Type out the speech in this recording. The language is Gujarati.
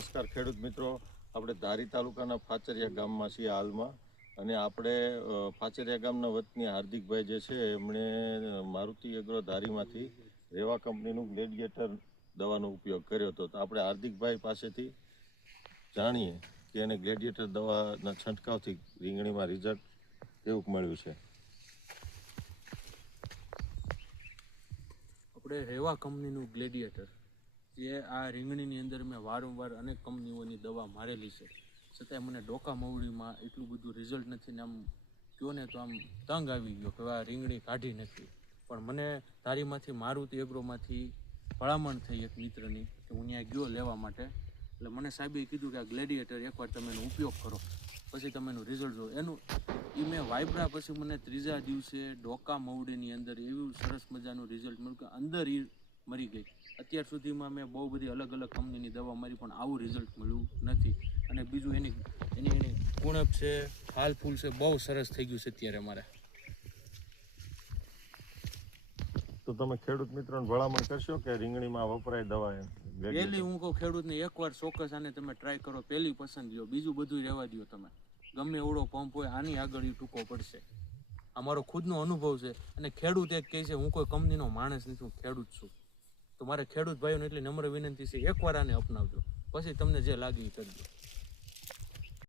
નમસ્કાર ખેડૂત મિત્રો, આપણે ધારી તાલુકાના ફાચરિયા ગામમાં છીએ હાલમાં. અને આપણે ફાચરિયા ગામના વતની હાર્દિકભાઈ જે છે એમણે મારુતિ એગ્રો ધારીમાંથી રેવા કંપનીનું ગ્લેડિયેટર દવાનો ઉપયોગ કર્યો હતો. તો આપણે હાર્દિકભાઈ પાસેથી જાણીએ કે એને ગ્લેડિયેટર દવાના છંટકાવથી રીંગણીમાં રિઝલ્ટ કેવું મળ્યું છે. આપણે રેવા કંપનીનું ગ્લેડિયેટર જે આ રીંગણીની અંદર મેં વારંવાર અનેક કંપનીઓની દવા મારેલી છે, છતાંય મને ડોકા મવડીમાં એટલું બધું રિઝલ્ટ નથી ને આમ કહો ને તો આમ તંગ આવી ગયો કે આ રીંગણી કાઢી નથી. પણ મને તારીમાંથી મારુતિ એગ્રોમાંથી ભલામણ થઈ એક મિત્રની કે હું ત્યાં ગયો લેવા માટે, એટલે મને સાહેબે કીધું કે આ ગ્લેડિયેટર એકવાર તમે એનો ઉપયોગ કરો પછી તમે એનું રિઝલ્ટ જો. એનું એ મેં વાપર્યા પછી મને ત્રીજા દિવસે ડોકા મવડીની અંદર એવું સરસ મજાનું રિઝલ્ટ મળ્યું કે અંદર એ મરી ગઈ. અત્યાર સુધીમાં મેં બહુ બધી અલગ અલગ કંપનીની દવા મારી પણ આવું રિઝલ્ટ મળ્યું નથી. અને બીજું એની કુણપ છે, હાલ ફૂલ છે, બહુ સરસ થઈ ગયું છે અત્યારે મારે. તો તમે ખેડૂત મિત્રોને ભલામણ કરશો કે રીંગણીમાં વપરાય દવા? પહેલી હું કહું ખેડૂતને એકવાર ચોક્કસ આને તમે ટ્રાય કરો, પહેલી પસંદ લો, બીજું બધું રહેવા દો. તમે ગમે એવડો પંપ હોય આની આગળ એ ટૂંકો પડશે. આ મારો ખુદનો અનુભવ છે. અને ખેડૂત એક કહે છે હું કોઈ કંપનીનો માણસ નથી, હું ખેડૂત છું. તો મારે ખેડૂત ભાઈઓને એટલી નમ્ર વિનંતી છે, એકવાર આને અપનાવજો, પછી તમને જે લાગે એ કરજો.